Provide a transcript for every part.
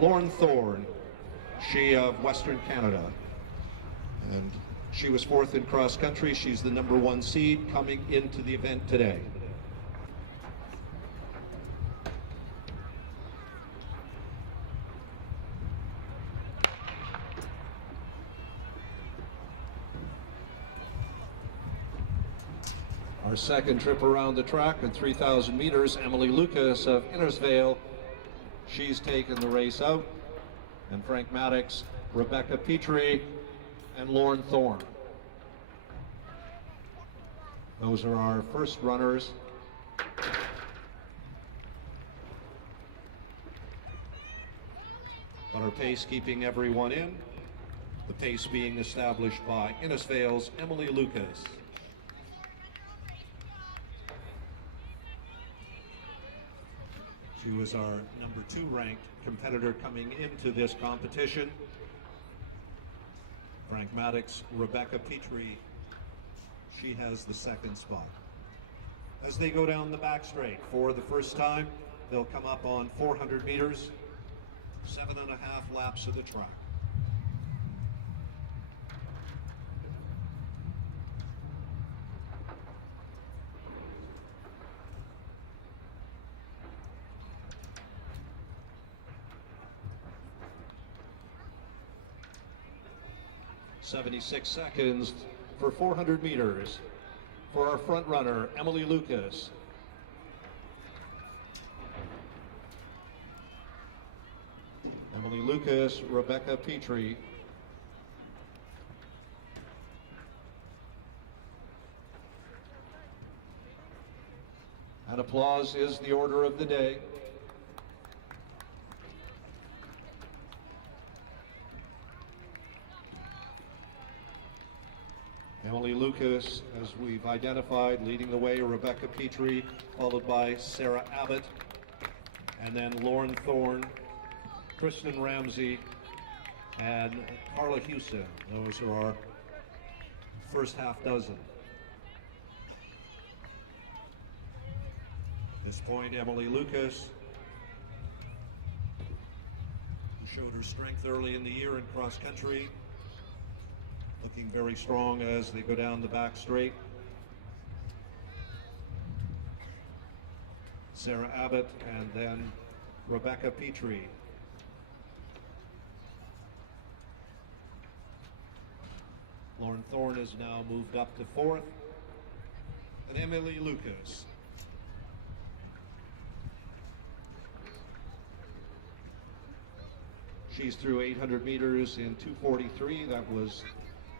Laurin Thorne, she of Western Canada. And she was 4th in cross country. She's the #1 seed coming into the event today. Our second trip around the track at 3,000 meters, Emily Lucas of Innisfail. She's taken the race out. And Frank Maddox, Rebecca Petrie, and Laurin Thorne. Those are our first runners. But our pace keeping everyone in. The pace being established by Innisfail's Emily Lucas. She was our #2 ranked competitor coming into this competition. Frank Maddox, Rebecca Petrie, she has the 2nd spot. As they go down the back straight for the first time, they'll come up on 400 meters, 7.5 laps of the track. "76 seconds for 400 meters for our front runner, Emily Lucas. Emily Lucas, Rebecca Petrie. And applause is the order of the day. Emily Lucas, as we've identified, leading the way, Rebecca Petrie, followed by Sarah Abbott, and then Laurin Thorne, Kristen Ramsey, and Carla Houston. Those are our first half dozen. At this point, Emily Lucas, who showed her strength early in the year in cross country, looking very strong as they go down the back straight. Sarah Abbott and then Rebecca Petrie. Laurin Thorne has now moved up to 4th. And Emily Lucas. She's through 800 meters in 2:43. That was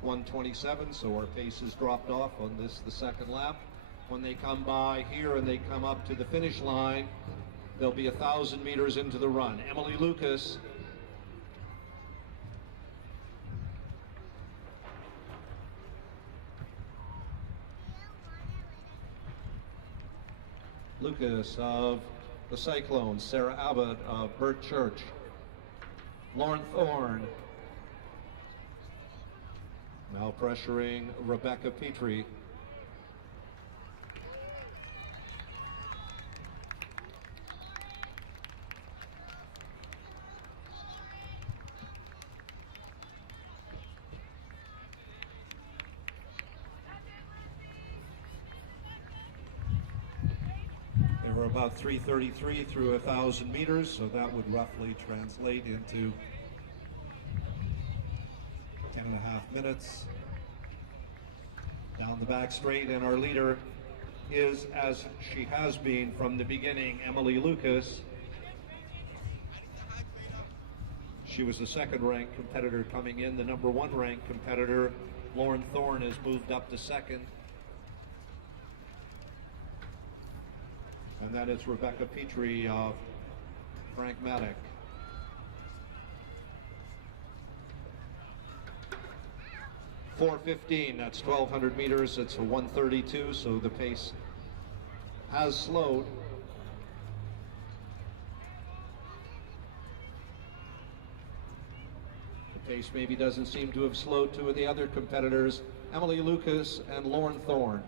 1:27, so our pace has dropped off on this, the second lap. When they come by here and they come up to the finish line, they'll be 1,000 meters into the run. Emily Lucas. Lucas of the Cyclones, Sarah Abbott of Burt Church, Laurin Thorne, now pressuring Rebecca Petrie. They were about 3:33 through 1,000 meters, so that would roughly translate into 10.5 minutes. Down the back straight, and our leader is, as she has been from the beginning, Emily Lucas. She was the 2nd ranked competitor coming in. The #1 ranked competitor, Laurin Thorne, has moved up to 2nd. And that is Rebecca Petrie of Frank Maddox. .415, that's 1,200 meters, it's a 1:32, so the pace has slowed. The pace maybe doesn't seem to have slowed two of the other competitors, Emily Lucas and Laurin Thorne.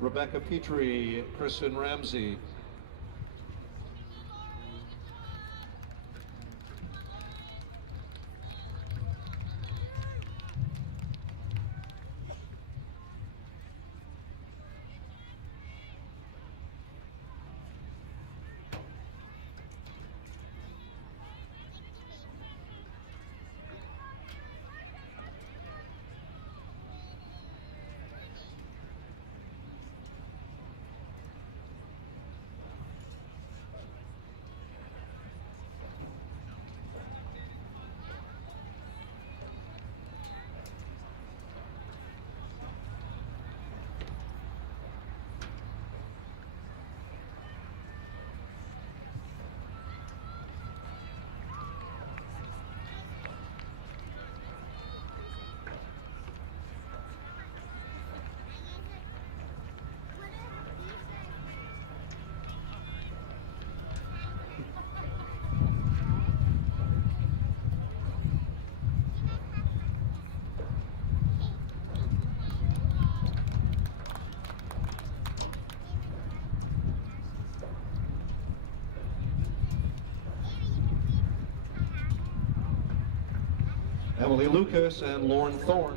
Rebecca Petrie, Kristen Ramsey. Emily Lucas and Laurin Thorne.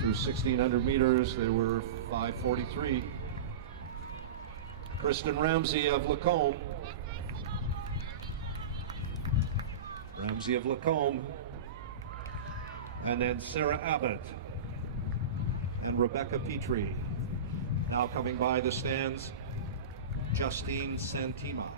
Through 1,600 meters, they were 5:43. Kristen Ramsey of Lacombe. Ramsey of Lacombe. And then Sarah Abbott and Rebecca Petrie. Now coming by the stands, Justine Santema.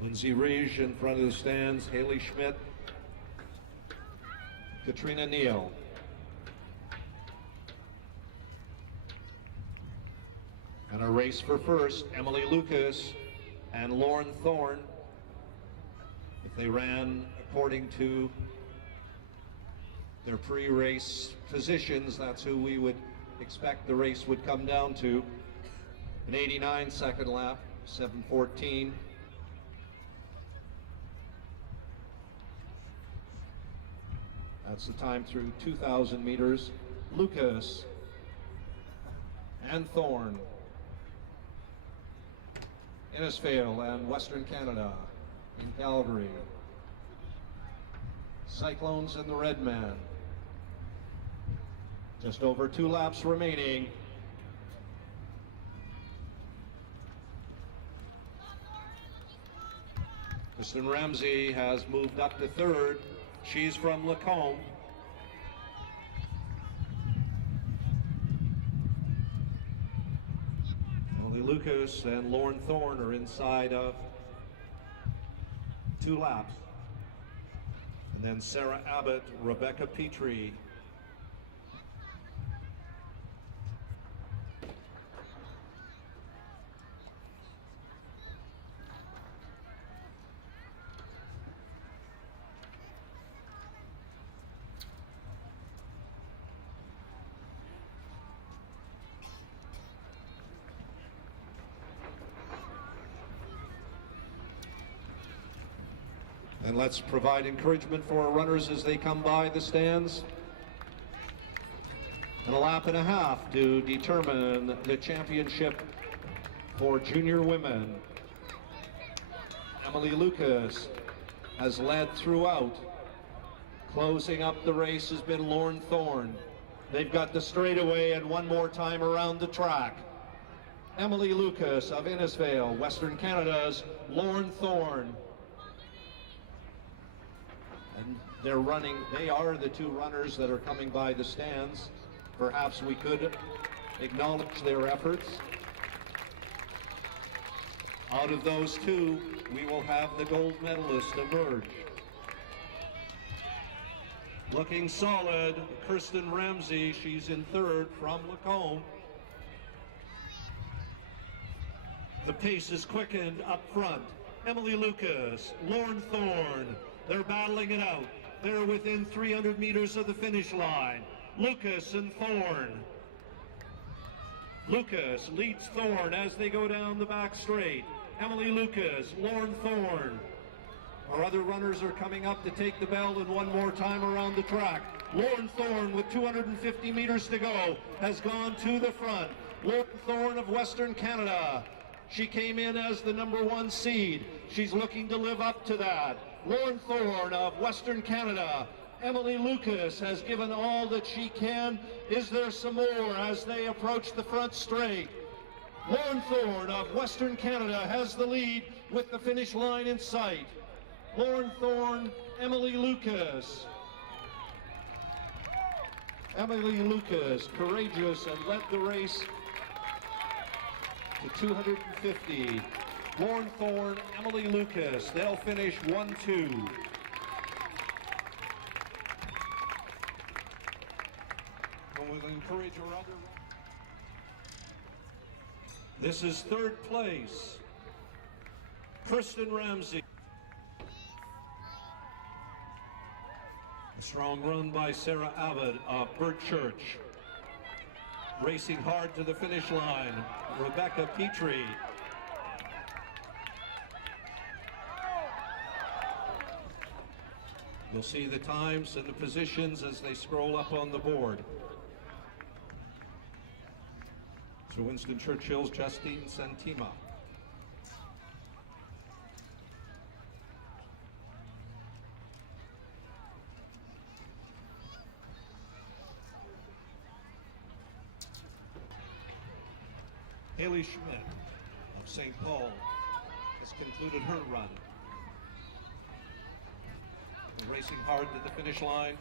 Lindsay Reege in front of the stands, Haley Schmidt, Katrina Neal. And a race for first, Emily Lucas and Laurin Thorne. If they ran according to their pre-race positions, that's who we would expect the race would come down to. An 89-second lap, 7:14. That's the time through 2,000 meters. Lucas and Thorne. Innisfail and Western Canada in Calgary. Cyclones and the Red Man. Just over 2 laps remaining. Kristen Ramsey has moved up to third. She's from Lacombe. Emily Lucas and Laurin Thorne are inside of 2 laps. And then Sarah Abbott, Rebecca Petrie. And let's provide encouragement for our runners as they come by the stands. And a lap and a half to determine the championship for junior women. Emily Lucas has led throughout. Closing up the race has been Laurin Thorne. They've got the straightaway and one more time around the track. Emily Lucas of Innisfail, Western Canada's Laurin Thorne. And they're running, they are the 2 runners that are coming by the stands. Perhaps we could acknowledge their efforts. Out of those 2, we will have the gold medalist emerge. Looking solid, Kristen Ramsey, she's in third from Lacombe. The pace is quickened up front. Emily Lucas, Laurin Thorne, they're battling it out. They're within 300 meters of the finish line. Lucas and Thorne. Lucas leads Thorne as they go down the back straight. Emily Lucas, Laurin Thorne. Our other runners are coming up to take the bell and one more time around the track. Laurin Thorne, with 250 meters to go, has gone to the front. Laurin Thorne of Western Canada. She came in as the #1 seed. She's looking to live up to that. Laurin Thorne of Western Canada. Emily Lucas has given all that she can. Is there some more as they approach the front straight? Laurin Thorne of Western Canada has the lead with the finish line in sight. Laurin Thorne, Emily Lucas. Emily Lucas, courageous, and led the race to 250. Laurin Thorne, Emily Lucas, they'll finish 1-2. And we'll encourage our other. This is third place. Kristen Ramsey. A strong run by Sarah Abbott of Birdchurch. Racing hard to the finish line, Rebecca Petrie. You'll see the times and the positions as they scroll up on the board. So Winston Churchill's Justine Santema. Haley Schmidt of St. Paul has concluded her run. Racing hard to the finish line.